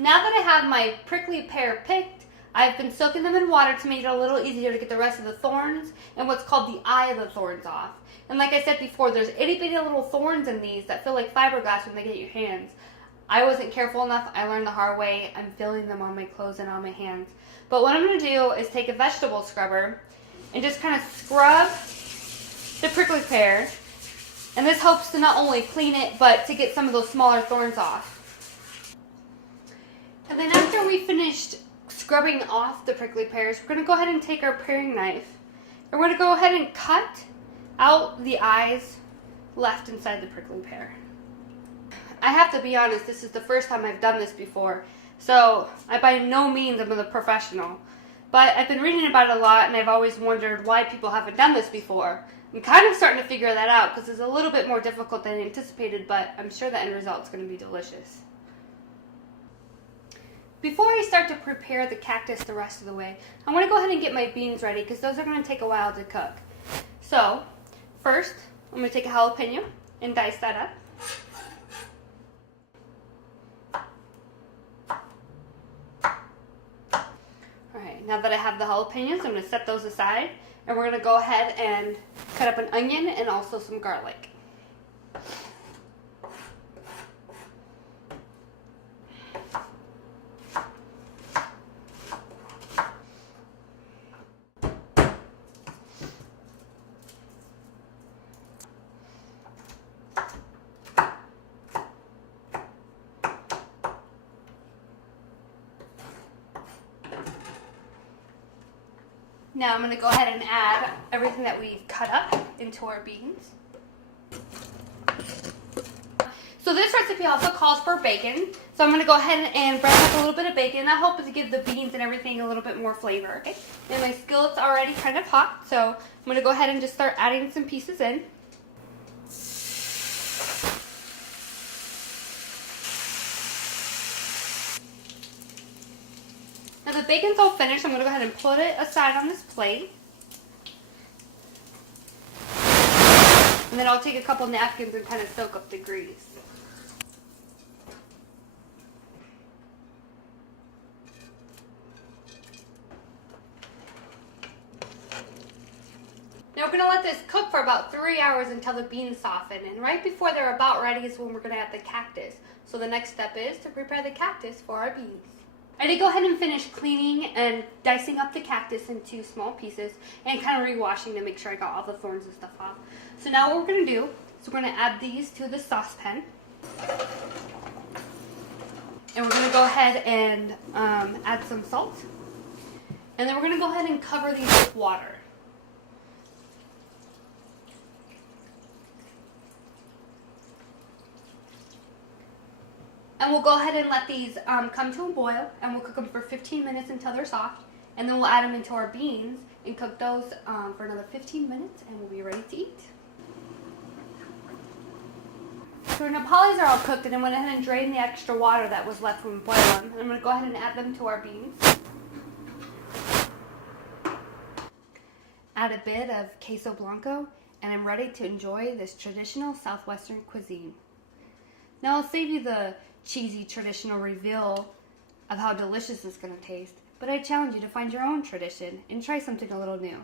Now that I have my prickly pear picked, I've been soaking them in water to make it a little easier to get the rest of the thorns and what's called the eye of the thorns off. And like I said before, there's itty bitty little thorns in these that feel like fiberglass when they get your hands. I wasn't careful enough. I learned the hard way. I'm feeling them on my clothes and on my hands. But what I'm going to do is take a vegetable scrubber and just kind of scrub the prickly pear. And this helps to not only clean it, but to get some of those smaller thorns off. And then after we finished scrubbing off the prickly pears, we're going to go ahead and take our paring knife. And we're going to go ahead and cut out the eyes left inside the prickly pear. I have to be honest, this is the first time I've done this before. So I by no means am a professional. But I've been reading about it a lot and I've always wondered why people haven't done this before. I'm kind of starting to figure that out because it's a little bit more difficult than anticipated, but I'm sure the end result is going to be delicious. Before I start to prepare the cactus the rest of the way, I want to go ahead and get my beans ready because those are going to take a while to cook. So, first, I'm going to take a jalapeno and dice that up. Alright, now that I have the jalapenos, I'm going to set those aside and we're going to go ahead and cut up an onion and also some garlic. Now I'm going to go ahead and add everything that we've cut up into our beans. So this recipe also calls for bacon. So I'm going to go ahead and brown up a little bit of bacon. That helps to give the beans and everything a little bit more flavor. Okay? And my skillet's already kind of hot, so I'm going to go ahead and just start adding some pieces in. Now the bacon's all finished, I'm going to go ahead and put it aside on this plate. And then I'll take a couple napkins and kind of soak up the grease. Now we're going to let this cook for about 3 hours until the beans soften. And right before they're about ready is when we're going to add the cactus. So the next step is to prepare the cactus for our beans. I did go ahead and finish cleaning and dicing up the cactus into small pieces and kind of rewashing to make sure I got all the thorns and stuff off. So now what we're going to do is we're going to add these to the saucepan. And we're going to go ahead and add some salt. And then we're going to go ahead and cover these with water. And we'll go ahead and let these come to a boil, and we'll cook them for 15 minutes until they're soft. And then we'll add them into our beans and cook those for another 15 minutes, and we'll be ready to eat. So our Nopales are all cooked, and I went ahead and drained the extra water that was left from boiling. I'm going to go ahead and add them to our beans. Add a bit of queso blanco, and I'm ready to enjoy this traditional southwestern cuisine. Now I'll save you the cheesy traditional reveal of how delicious it's going to taste, but I challenge you to find your own tradition and try something a little new.